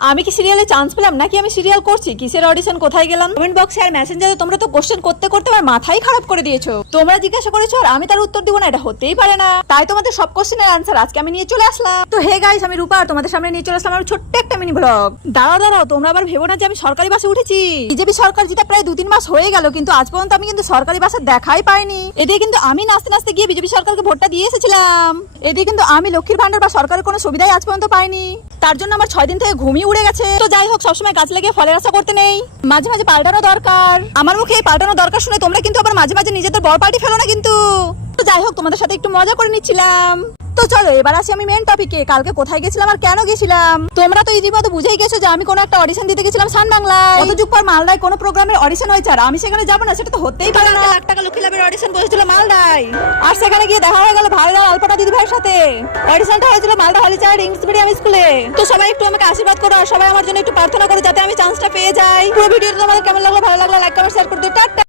আমি কি সিরিয়ালে চান্স পেলাম নাকি আমি সিরিয়াল করছি? কিসের অডিশন, কোথায় গেলাম? কমেন্ট বক্সে আর মেসেঞ্জারে তোমরা তো কোশ্চেন করতে করতে আমার মাথাই খারাপ করে দিয়েছো। তোমরা জিজ্ঞাসা করেছো আর আমি তার উত্তর দিব না, এটা হতেই পারে না। তাই তোমাদের সব কোশ্চেনের আনসার আজকে আমি নিয়ে চলে আসলাম। তো হে গাইস, আমি রূপা তোমাদের সামনে নিয়ে চলে আসলাম আমার ছোট্ট একটা মিনি ব্লগ। দাঁড়াও তোমরা আবার ভেবো না যে আমি সরকারি বাসে উঠেছি। বিজেপি সরকার যেটা প্রায় 2-3 মাস হয়ে গেল, কিন্তু আজ পর্যন্ত আমি কিন্তু সরকারি বাসে দেখাই পাইনি। এদিকে কিন্তু আমি নাচতে নাচতে গিয়ে বিজেপি সরকারকে ভোটটা দিয়ে এসেছিলাম। এদিকে কিন্তু আমি লক্ষ্মীর ভান্ডার বা সরকারের কোনো সুবিধাই আজ পর্যন্ত পাইনি। তার জন্য আমার 6 দিন থেকে ঘুমিয়ে উড়ে গেছে। তো যাই হোক, সবসময় কাজ লেগে ফলের আশা করতে নেই, মাঝে মাঝে পাল্টানো দরকার। আমার মুখে এই পাল্টানো দরকার শুনে তোমরা কিন্তু আবার মাঝে মাঝে নিজেদের বড় পার্টি ফেলো না কিন্তু। তো যাই হোক, তোমাদের সাথে একটু মজা করে নিচ্ছিলাম। তো চলো এবার আসি আমি মেন টপিকে। কালকে কোথায় গেছিলাম আর কেন গেছিলাম? তোমরা তো ইতিমধ্যে বুঝেই গেছো যে আমি কোনো একটা অডিশন দিতে গেছিলাম সান বাংলায়। কত যুগ পর মালদায় কোনো প্রোগ্রামের অডিশন হয়েছে আর আমি সেখানে যাবো না, সেটা তো হতেই পারে না। লাখ টাকা লক্ষ্মী লাভের অডিশন বসেছিল মালদায়, আর সেখানে গিয়ে দেখা হয়ে গেল ভাইরাল আলপনা দিদি ভাইয়ের সাথে। অডিশনটা হয়েছিল মালদা হলিচার্ড ইংলিশ মিডিয়াম স্কুলে। তো সবাই একটু আমাকে আশীর্বাদ করো আর সবাই আমার জন্য একটু প্রার্থনা করো যাতে আমি চান্সটা পেয়ে যাই। পুরো ভিডিওটা তোমাদের কেমন লাগলো, ভালো লাগলে লাইক কমেন্ট শেয়ার করে দিও। টাটা।